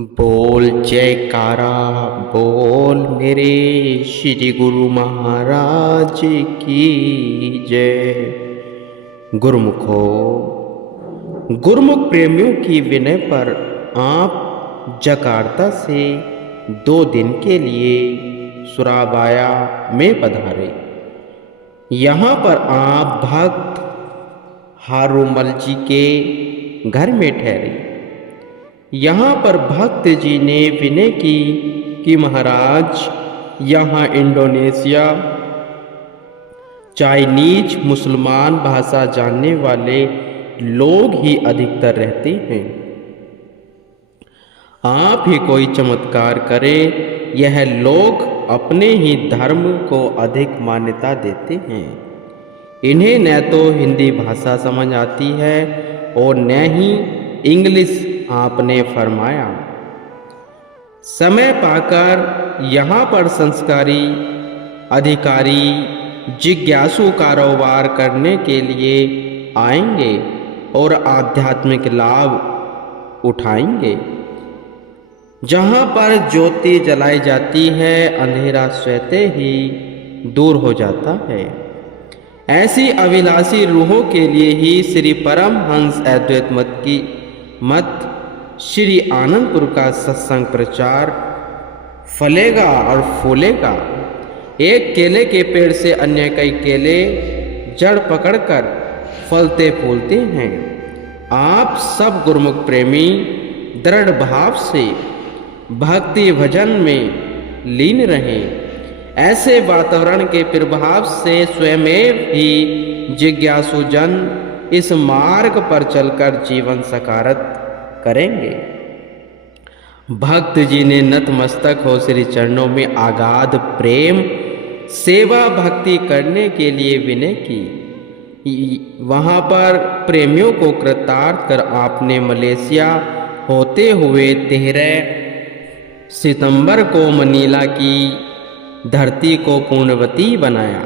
बोल जयकारा बोल मेरे श्री गुरु महाराज की जय। गुरुमुखो, गुरुमुख प्रेमियों की विनय पर आप जकार्ता से 2 दिन के लिए सुराबाया में पधारे। यहाँ पर आप भक्त हारूमल जी के घर में ठहरे। यहाँ पर भक्त जी ने विनय की कि महाराज, यहाँ इंडोनेशिया चाइनीज मुसलमान भाषा जानने वाले लोग ही अधिकतर रहते हैं। आप ही कोई चमत्कार करें। यह लोग अपने ही धर्म को अधिक मान्यता देते हैं। इन्हें न तो हिंदी भाषा समझ आती है और न ही इंग्लिश। आपने फरमाया, समय पाकर यहाँ पर संस्कारी अधिकारी जिज्ञासु कारोबार करने के लिए आएंगे और आध्यात्मिक लाभ उठाएंगे। जहाँ पर ज्योति जलाई जाती है, अंधेरा स्वतः ही दूर हो जाता है। ऐसी अभिलाषी रूहों के लिए ही श्री परमहंस अद्वैत मत श्री आनंदपुर का सत्संग प्रचार फलेगा और फूलेगा। एक केले के पेड़ से अन्य कई केले जड़ पकड़कर फलते फूलते हैं। आप सब गुरुमुख प्रेमी दृढ़ भाव से भक्ति भजन में लीन रहें। ऐसे वातावरण के प्रभाव से स्वयं ही जिज्ञासु जन इस मार्ग पर चलकर जीवन सकारत करेंगे। भक्त जी ने नतमस्तक हो श्री चरणों में आगाध प्रेम सेवा भक्ति करने के लिए विनय की। वहां पर प्रेमियों को कृतार्थ कर आपने मलेशिया होते हुए 13 सितंबर को मनीला की धरती को पूर्णवती बनाया।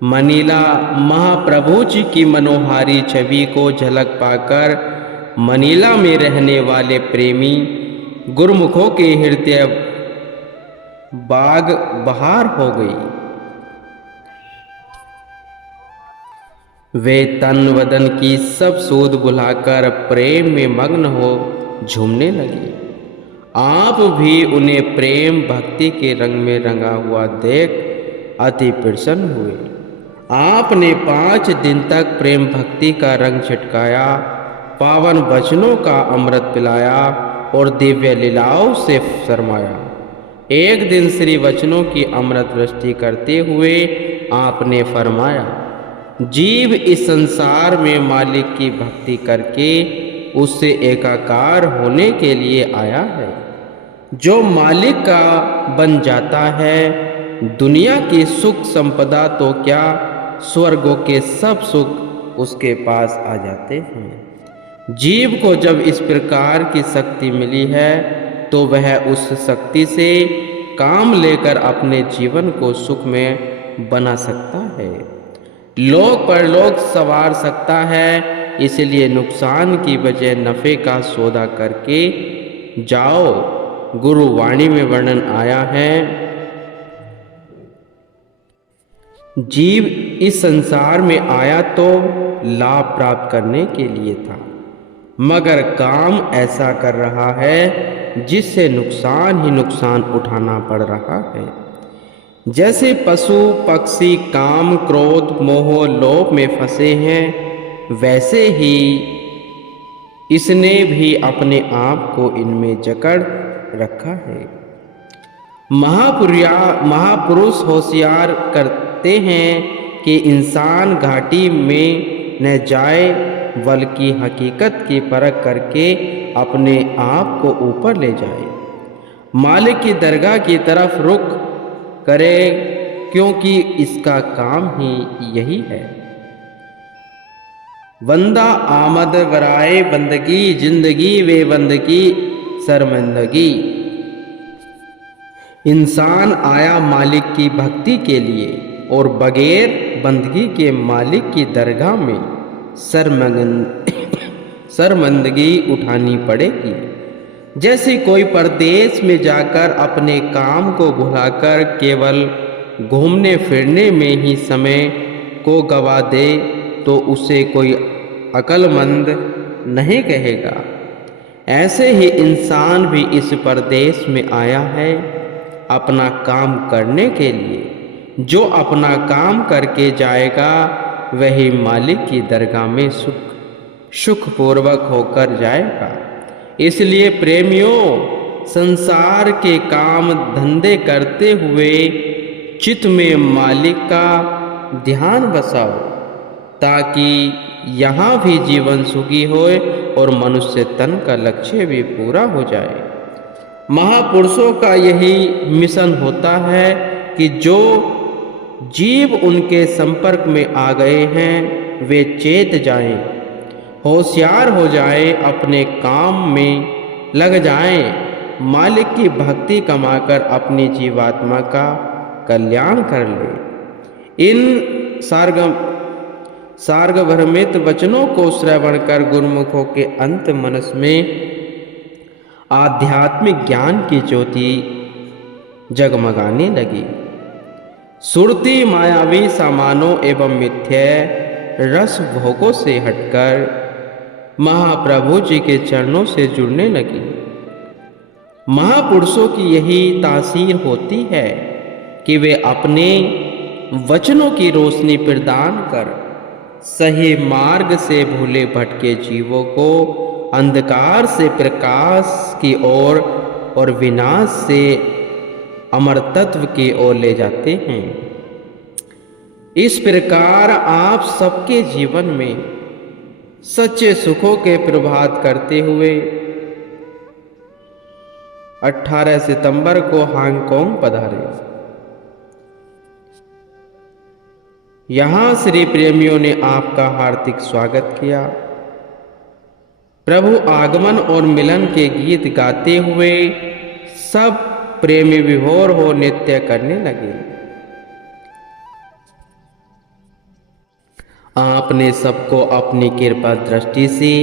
मनीला महाप्रभु जी की मनोहारी छवि को झलक पाकर मनीला में रहने वाले प्रेमी गुरुमुखों के हृदय बाग बहार हो गई। वे तन वदन की सब सूध बुलाकर प्रेम में मग्न हो झूमने लगे। आप भी उन्हें प्रेम भक्ति के रंग में रंगा हुआ देख अति प्रसन्न हुए। आपने 5 दिन तक प्रेम भक्ति का रंग छिटकाया, पावन वचनों का अमृत पिलाया और दिव्य लीलाओं से शर्माया। एक दिन श्री वचनों की अमृत वृष्टि करते हुए आपने फरमाया, जीव इस संसार में मालिक की भक्ति करके उससे एकाकार होने के लिए आया है। जो मालिक का बन जाता है, दुनिया की सुख संपदा तो क्या, स्वर्गों के सब सुख उसके पास आ जाते हैं। जीव को जब इस प्रकार की शक्ति मिली है तो वह उस शक्ति से काम लेकर अपने जीवन को सुख में बना सकता है, लोक परलोक संवार सकता है। इसलिए नुकसान की बजाय नफे का सौदा करके जाओ। गुरुवाणी में वर्णन आया है, जीव इस संसार में आया तो लाभ प्राप्त करने के लिए था, मगर काम ऐसा कर रहा है जिससे नुकसान ही नुकसान उठाना पड़ रहा है। जैसे पशु पक्षी काम क्रोध मोह लोभ में फंसे हैं, वैसे ही इसने भी अपने आप को इनमें जकड़ रखा है। महापुरुष होशियार करते हैं कि इंसान घाटी में न जाए, बल्कि हकीकत की परख करके अपने आप को ऊपर ले जाए, मालिक की दरगाह की तरफ रुख करे, क्योंकि इसका काम ही यही है। बंदा आमद वराए बंदगी, जिंदगी वे बंदगी शर्मिंदगी। इंसान आया मालिक की भक्ति के लिए और बगैर बंदगी के मालिक की दरगाह में शर्मिंदगी उठानी पड़ेगी। जैसे कोई परदेश में जाकर अपने काम को भुलाकर केवल घूमने फिरने में ही समय को गवा दे तो उसे कोई अक्लमंद नहीं कहेगा। ऐसे ही इंसान भी इस परदेश में आया है अपना काम करने के लिए। जो अपना काम करके जाएगा वही मालिक की दरगाह में सुखपूर्वक होकर जाएगा। इसलिए प्रेमियों, संसार के काम धंधे करते हुए चित्त में मालिक का ध्यान बसाओ, ताकि यहाँ भी जीवन सुखी होए और मनुष्य तन का लक्ष्य भी पूरा हो जाए। महापुरुषों का यही मिशन होता है कि जो जीव उनके संपर्क में आ गए हैं वे चेत जाएं, होशियार हो जाएं, अपने काम में लग जाएं, मालिक की भक्ति कमाकर अपनी जीवात्मा का कल्याण कर ले। इन सार्वभौमिक वचनों को श्रवण कर गुरुमुखों के अंत मनस में आध्यात्मिक ज्ञान की ज्योति जगमगाने लगी। सुरती मायावी सामानों एवं मिथ्या रस भोगों से हटकर महाप्रभु जी के चरणों से जुड़ने लगी। महापुरुषों की यही तासीर होती है कि वे अपने वचनों की रोशनी प्रदान कर सही मार्ग से भूले भटके जीवों को अंधकार से प्रकाश की ओर और विनाश से अमर तत्व की ओर ले जाते हैं। इस प्रकार आप सबके जीवन में सच्चे सुखों के प्रभात करते हुए 18 सितंबर को हांगकांग पधारे। यहाँ श्री प्रेमियों ने आपका हार्दिक स्वागत किया। प्रभु आगमन और मिलन के गीत गाते हुए सब प्रेमी विभोर हो नृत्य करने लगे। आपने सबको अपनी कृपा दृष्टि से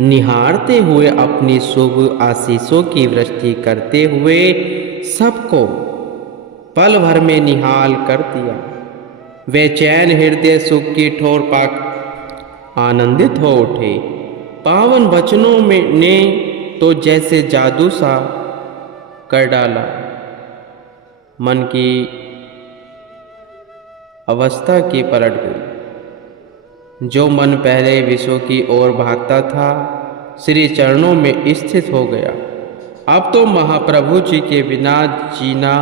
निहारते हुए अपनी शुभ आशीषों की वृष्टि करते हुए सबको पल भर में निहाल कर दिया। वे चैन हृदय सुख की ठोर पाक आनंदित हो उठे। पावन वचनों में ने तो जैसे जादू सा कर डाला। मन की अवस्था की पलट गई। जो मन पहले विश्व की ओर भागता था श्री चरणों में स्थित हो गया। अब तो महाप्रभु जी के बिना जीना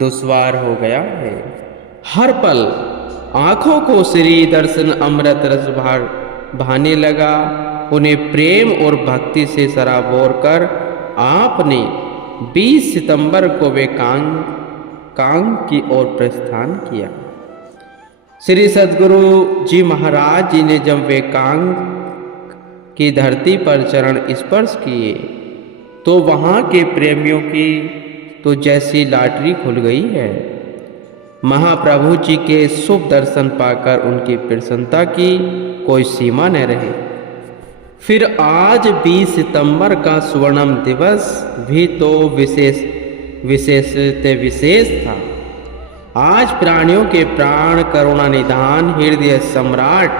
दुश्वार हो गया है। हर पल आंखों को श्री दर्शन अमृत रस भाने लगा। उन्हें प्रेम और भक्ति से सराबोर कर आपने 20 सितंबर को वे कांग की ओर प्रस्थान किया। श्री सद्गुरु जी महाराज जी ने जब वे कांग की धरती पर चरण स्पर्श किए तो वहाँ के प्रेमियों की तो जैसी लॉटरी खुल गई है। महाप्रभु जी के शुभ दर्शन पाकर उनकी प्रसन्नता की कोई सीमा न रही। फिर आज 20 सितंबर का स्वर्णिम दिवस भी तो विशेष था। आज प्राणियों के प्राण करुणा निधान हृदय सम्राट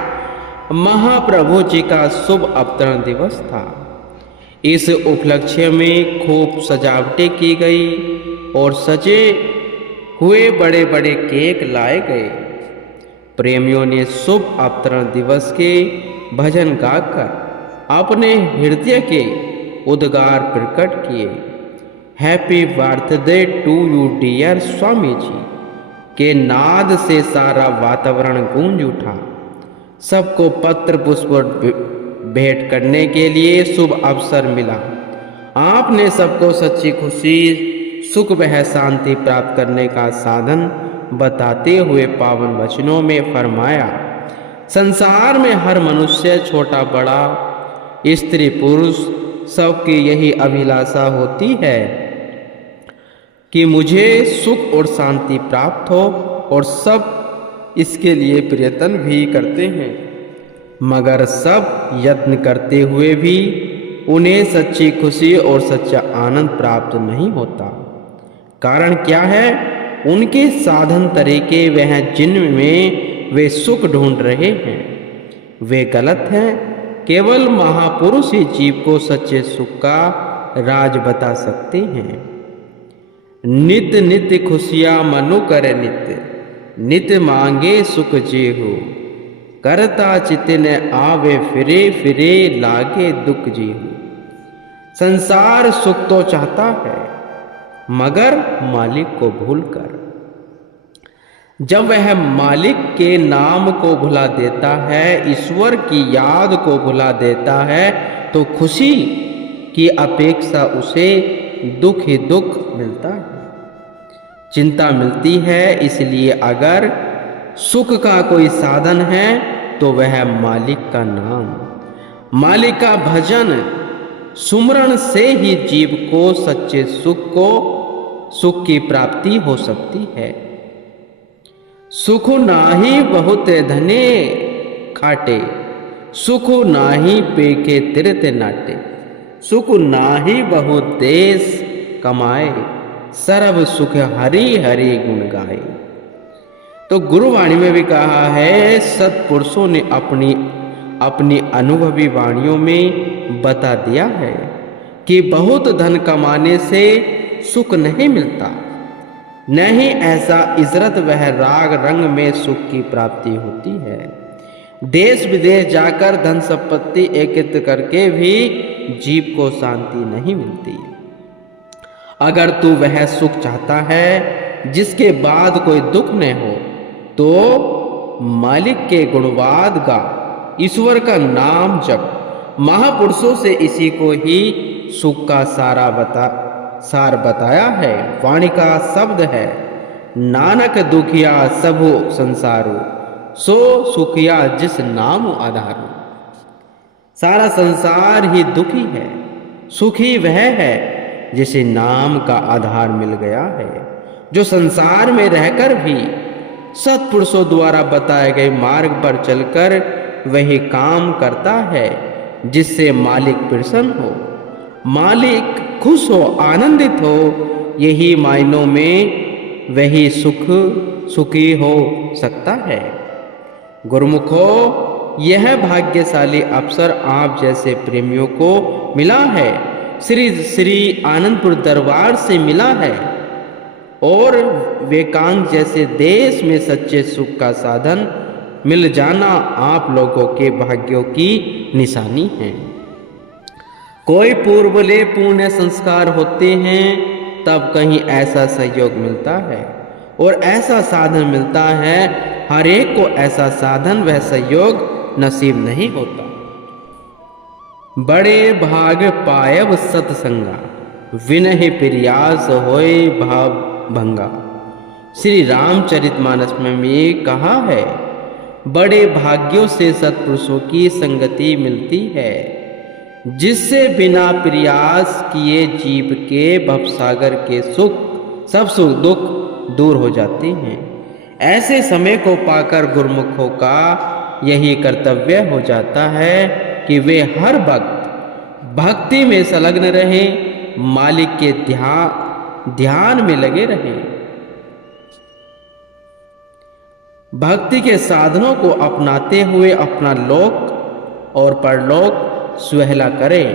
महाप्रभु जी का शुभ अवतरण दिवस था। इस उपलक्ष्य में खूब सजावटें की गई और सजे हुए बड़े बड़े केक लाए गए। प्रेमियों ने शुभ अवतरण दिवस के भजन गाकर अपने हृदय के उद्गार प्रकट किए। Happy birthday to you dear Swami ji के नाद से सारा वातावरण गूंज उठा। सबको पत्र पुष्प भेंट करने के लिए शुभ अवसर मिला। आपने सबको सच्ची खुशी सुख व शांति प्राप्त करने का साधन बताते हुए पावन वचनों में फरमाया, संसार में हर मनुष्य छोटा बड़ा स्त्री पुरुष सबकी यही अभिलाषा होती है कि मुझे सुख और शांति प्राप्त हो, और सब इसके लिए प्रयत्न भी करते हैं, मगर सब यत्न करते हुए भी उन्हें सच्ची खुशी और सच्चा आनंद प्राप्त नहीं होता। कारण क्या है? उनके साधन तरीके वह जिनमें वे सुख ढूंढ रहे हैं वे गलत हैं। केवल महापुरुष ही जीव को सच्चे सुख का राज बता सकते हैं। नित्य नित्य खुशियां मनु करे नित्य, नित्य मांगे सुख जेहु। करता चितिन आवे फिरे, फिरे लागे दुख जेहु। संसार सुख तो चाहता है मगर मालिक को भूलकर। जब वह मालिक के नाम को भुला देता है, ईश्वर की याद को भुला देता है, तो खुशी की अपेक्षा उसे दुख ही दुख मिलता है, चिंता मिलती है। इसलिए अगर सुख का कोई साधन है तो वह मालिक का नाम, मालिक का भजन सुमरण से ही जीव को सच्चे सुख की प्राप्ति हो सकती है। सुख नाही बहुत धने खाटे, सुख नाही पेके तीर्थ नाटे। सुख नाही बहुत देश कमाए, सर्व सुख हरि हरि गुण गाए। तो गुरुवाणी में भी कहा है, सत्पुरुषों ने अपनी अनुभवी वाणियों में बता दिया है कि बहुत धन कमाने से सुख नहीं मिलता, नहीं ऐसा इजरत वह राग रंग में सुख की प्राप्ति होती है। देश विदेश जाकर धन संपत्ति एकत्र करके भी जीव को शांति नहीं मिलती। अगर तू वह सुख चाहता है जिसके बाद कोई दुख न हो, तो मालिक के गुणवाद गा, ईश्वर का नाम जप। महापुरुषों से इसी को ही सुख का सार बताया है। वाणी का शब्द है, नानक दुखिया सबो संसारो, सो सुखिया जिस नाम आधारो। सारा संसार ही दुखी है, सुखी वह है जिसे नाम का आधार मिल गया है, जो संसार में रहकर भी सत्पुरुषों द्वारा बताए गए मार्ग पर चलकर वही काम करता है जिससे मालिक प्रसन्न हो, मालिक खुश हो, आनंदित हो। यही मायनों में वही सुखी हो सकता है। गुरुमुखो, यह भाग्यशाली अवसर आप जैसे प्रेमियों को मिला है, श्री आनंदपुर दरबार से मिला है, और वेकांग जैसे देश में सच्चे सुख का साधन मिल जाना आप लोगों के भाग्यों की निशानी है। कोई पूर्वले पुण्य संस्कार होते हैं तब कहीं ऐसा सहयोग मिलता है और ऐसा साधन मिलता है। हर एक को ऐसा साधन वह सहयोग नसीब नहीं होता। बड़े भाग पायब सत्संगा, विनहि प्रयास होए भाव भंगा। श्री रामचरितमानस में भी कहा है, बड़े भाग्यों से सत्पुरुषों की संगति मिलती है, जिससे बिना प्रयास किए जीव के भवसागर के सब सुख दुख दूर हो जाते हैं। ऐसे समय को पाकर गुरुमुखों का यही कर्तव्य हो जाता है कि वे हर वक्त भक्ति में संलग्न रहें, मालिक के ध्यान में लगे रहें, भक्ति के साधनों को अपनाते हुए अपना लोक और परलोक सुहेला करें,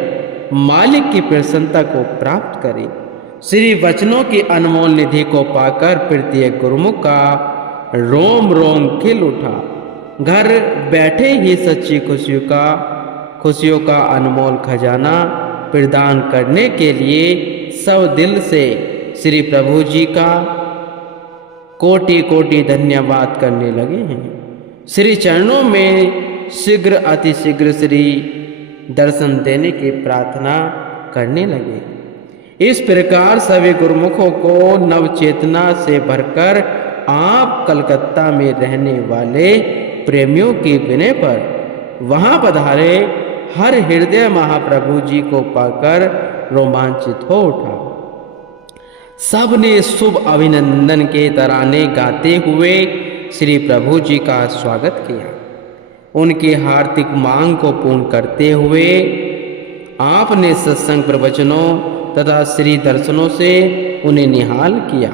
मालिक की प्रसन्नता को प्राप्त करें। श्री वचनों की अनमोल निधि को पाकर प्रत्येक गुरुमुख का रोम रोम खिल उठा। घर बैठे ही सच्ची खुशियों का अनमोल खजाना प्रदान करने के लिए सब दिल से श्री प्रभु जी का कोटि कोटि धन्यवाद करने लगे हैं। श्री चरणों में शीघ्र अतिशीघ्र श्री दर्शन देने की प्रार्थना करने लगे। इस प्रकार सभी गुरुमुखों को नवचेतना से भरकर आप कलकत्ता में रहने वाले प्रेमियों की विनय पर वहां पधारे। हर हृदय महाप्रभु जी को पाकर रोमांचित हो उठा। सब ने शुभ अभिनंदन के तराने गाते हुए श्री प्रभु जी का स्वागत किया। उनकी हार्दिक मांग को पूर्ण करते हुए आपने सत्संग प्रवचनों तथा श्री दर्शनों से उन्हें निहाल किया।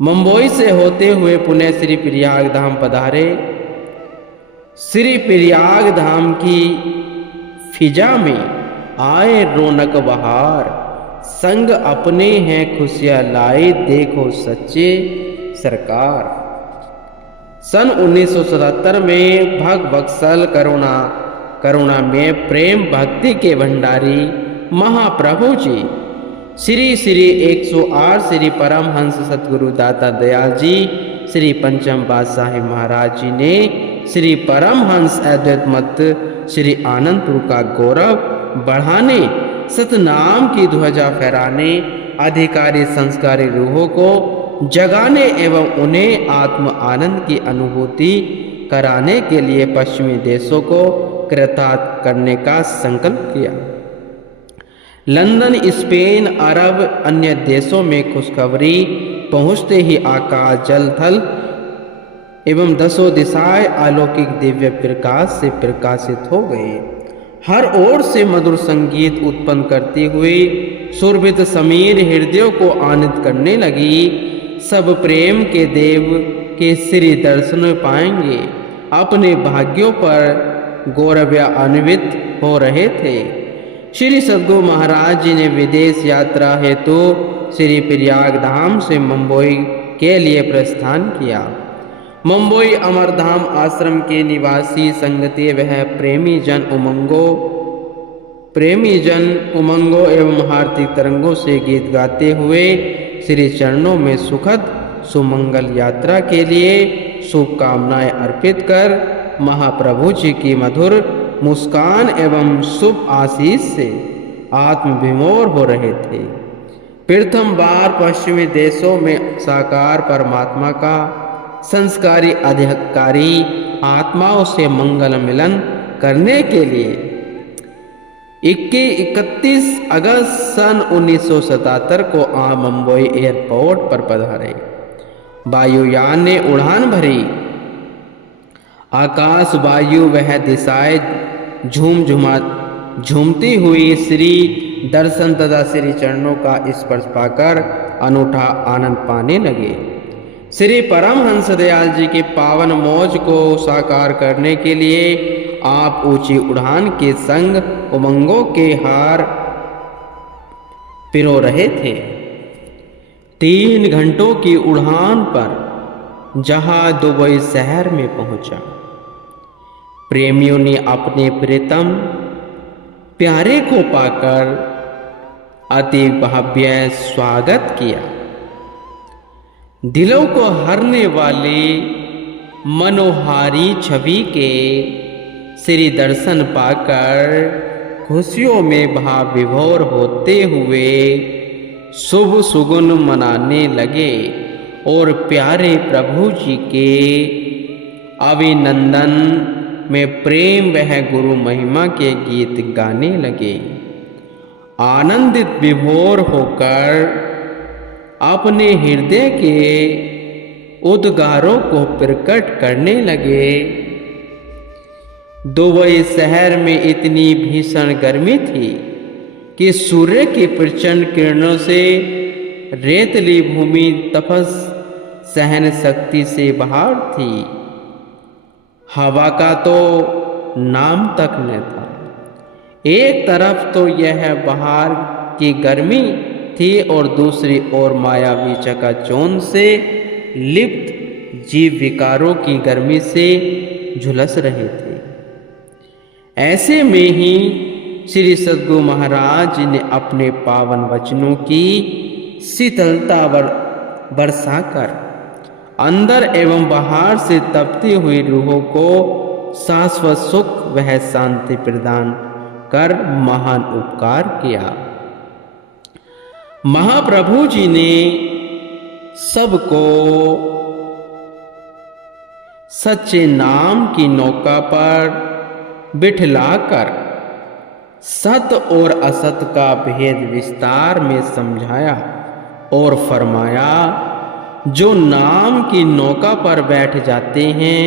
मुंबई से होते हुए पुणे श्री प्रयाग धाम पधारे। श्री प्रयाग धाम की फिजा में आए रौनक बहार, संग अपने हैं खुशियां लाई, देखो सच्चे सरकार। सन 1977 में भगवत्सल करुणा में प्रेम भक्ति के भंडारी महाप्रभु जी श्री श्री 108 श्री परमहंस सतगुरु दाता दयाल जी श्री पंचम पातशाही महाराज जी ने श्री परमहंस अद्वैत मत श्री आनंदपुर का गौरव बढ़ाने, सतनाम की ध्वजा फहराने, अधिकारी संस्कारी रूहों को जगाने एवं उन्हें आत्म आनंद की अनुभूति कराने के लिए पश्चिमी देशों को कृतार्थ करने का संकल्प किया। लंदन, स्पेन, अरब, अन्य देशों में खुशखबरी पहुंचते ही आकाश, जल, थल एवं दसों दिशाएं अलौकिक दिव्य प्रकाश से प्रकाशित हो गए। हर ओर से मधुर संगीत उत्पन्न करती हुई सुरभित समीर हृदयों को आनंदित करने लगी। सब प्रेम के देव के श्री दर्शन पाएंगे, अपने भाग्यों पर गौरवान्वित हो रहे थे। श्री सद्गुरु महाराज जी ने विदेश यात्रा हेतु श्री प्रयाग धाम से मुंबई के लिए प्रस्थान किया। मुंबई अमरधाम आश्रम के निवासी संगति वह प्रेमी जन उमंगों एवं हार्दिक तरंगों से गीत गाते हुए श्री चरणों में सुखद सुमंगल यात्रा के लिए शुभकामनाएं अर्पित कर महाप्रभु जी की मधुर मुस्कान एवं शुभ आशीष से आत्मविमोर हो रहे थे। प्रथम बार पश्चिमी देशों में साकार परमात्मा का संस्कारी अधिकारी आत्माओं से मंगल मिलन करने के लिए 31 अगस्त सन 1977 को मुंबई एयरपोर्ट पर पधारे। वायुयान ने उड़ान भरी। आकाश, वायु वह दिशाएं झूमती हुई श्री दर्शन तथा श्री चरणों का स्पर्श पाकर अनूठा आनंद पाने लगे। श्री परमहंस दयाल जी के पावन मौज को साकार करने के लिए आप ऊंची उड़ान के संग उमंगों के हार पिरो रहे थे। 3 घंटों की उड़ान पर जहाज दुबई शहर में पहुंचा। प्रेमियों ने अपने प्रीतम प्यारे को पाकर अति भव्य स्वागत किया। दिलों को हरने वाली मनोहारी छवि के श्री दर्शन पाकर खुशियों में भाव विभोर होते हुए शुभ सुगुन मनाने लगे और प्यारे प्रभु जी के अभिनंदन में प्रेम वह गुरु महिमा के गीत गाने लगे। आनंदित विभोर होकर अपने हृदय के उद्गारों को प्रकट करने लगे। दुबई शहर में इतनी भीषण गर्मी थी कि सूर्य की प्रचंड किरणों से रेतली भूमि तपस सहन शक्ति से बाहर थी। हवा का तो नाम तक न था। एक तरफ तो यह बाहर की गर्मी थी और दूसरी ओर मायावी चकाचौंध से लिप्त जीव विकारों की गर्मी से झुलस रहे थे। ऐसे में ही श्री सद्गुरु महाराज जी ने अपने पावन वचनों की शीतलता बरसाकर अंदर एवं बाहर से तपती हुई रूहों को शाश्वत सुख वह शांति प्रदान कर महान उपकार किया। महाप्रभु जी ने सबको सच्चे नाम की नौका पर बिठलाकर सत और असत का भेद विस्तार में समझाया और फरमाया, जो नाम की नौका पर बैठ जाते हैं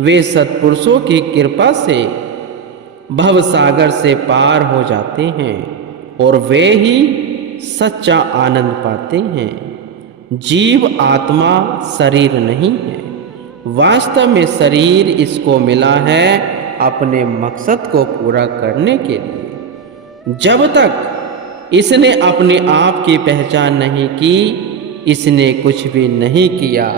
वे सत्पुरुषों की कृपा से भव सागर से पार हो जाते हैं और वे ही सच्चा आनंद पाते हैं। जीव आत्मा शरीर नहीं है, वास्तव में शरीर इसको मिला है अपने मकसद को पूरा करने के लिए। जब तक इसने अपने आप की पहचान नहीं की, इसने कुछ भी नहीं किया।